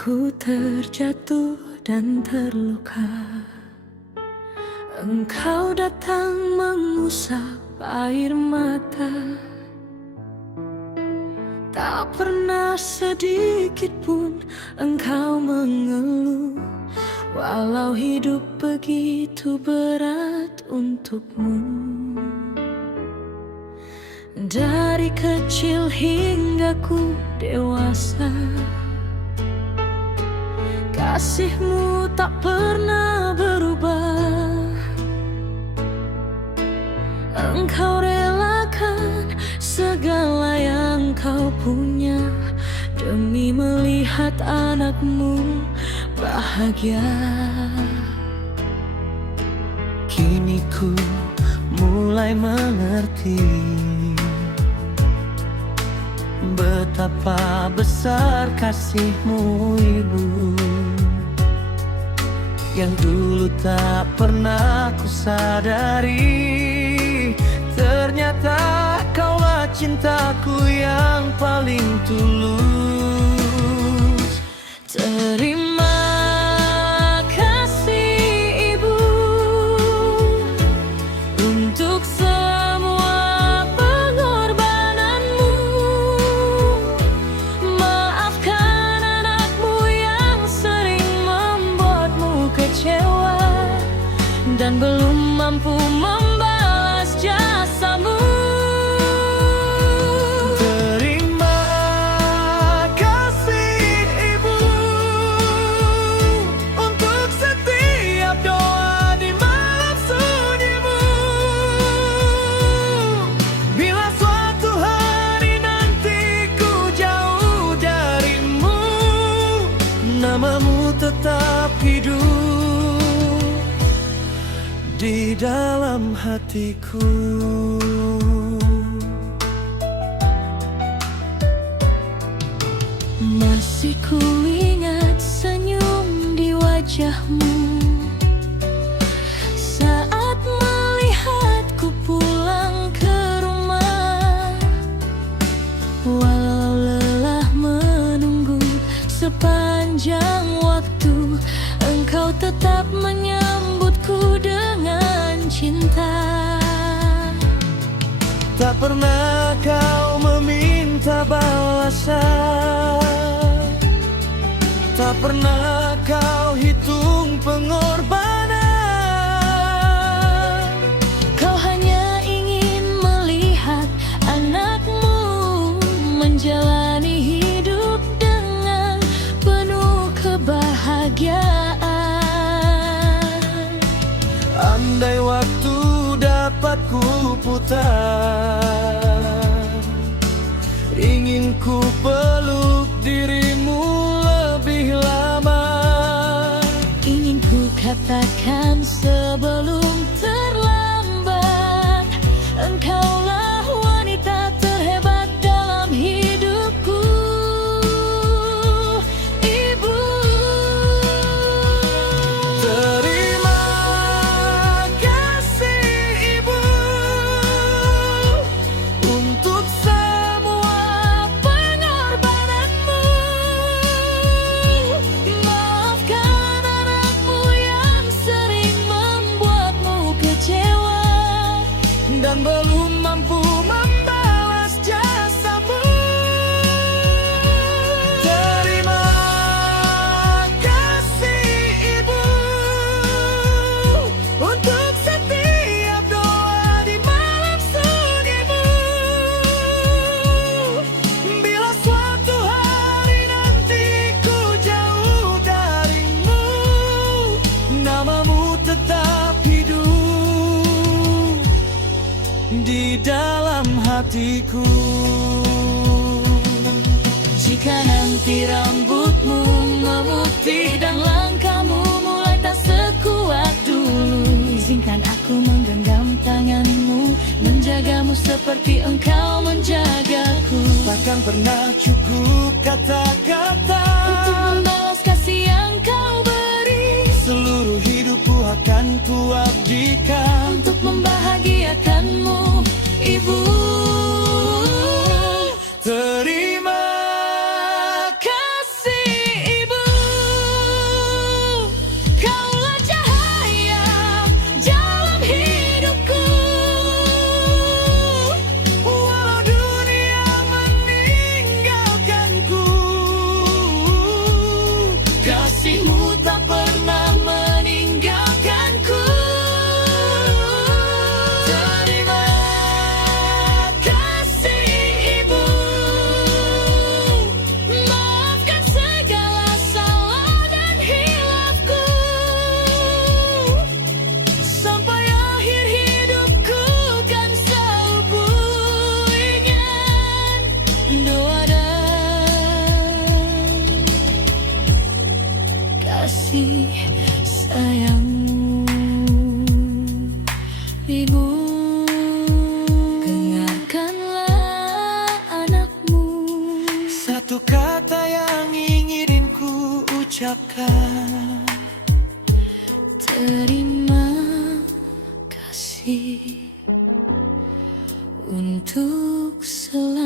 Aku terjatuh dan terluka. Engkau datang mengusap air mata. Tak pernah sedikit pun engkau mengeluh, walau hidup begitu berat untukmu. Dari kecil hingga ku dewasa, kasihmu tak pernah berubah. Engkau relakan segala yang kau punya demi melihat anakmu bahagia. Kini ku mulai mengerti betapa besar kasihmu, Ibu, yang dulu tak pernah ku sadari. Ternyata kaulah cintaku yang paling tulus. Terima kasih Ibu untuk semua pengorbananmu. Maafkan anakmu yang sering membuatmu kecewa dan belum mampu membalas jasamu. Terima kasih Ibu untuk setiap doa di malam sunyimu. Bila suatu hari nanti ku jauh darimu, namamu tetap hidup di dalam hatiku. Masih ku ingat senyum di wajahmu saat melihatku pulang ke rumah. Walau lelah menunggu sepanjang waktu, engkau tetap menyambutku dengan cinta. Tak pernah kau meminta balasan, tak pernah kau hitung pengorbanan. Kau hanya ingin melihat anakmu menjalani hidup dengan penuh kebahagiaan. Andai waktu dapat ku putar, ingin ku peluk dirimu lebih lama. Ingin ku katakan sebelum terlambat, engkaulah wanita terhebat dalam hidupku, Ibu. Terima kasih Ibu untuk semua pengorbananmu. Maafkan anakmu yang sering membuatmu kecewa Dan belum mampu membalas jasamu. Terima kasih Ibu untuk setiap doa di malam sunyimu. Bila suatu hari nanti ku jauh darimu, namamu tetap hidup di dalam hatiku. Jika nanti rambutmu memutih dan langkahmu mulai tak sekuat dulu, izinkan aku menggenggam tanganmu, menjagamu seperti engkau menjagaku. Takkan pernah cukup kata-kata Untuk membalas kasih yang kau beri, seluruh hidupku akan kuabdikan untuk membahagiakanmu, Ibu. Terima kasih Ibu kasih sayangmu. Ibu, dengarkanlah anakmu. Satu kata yang ingin ku ucapkan. Terima kasih untuk selalu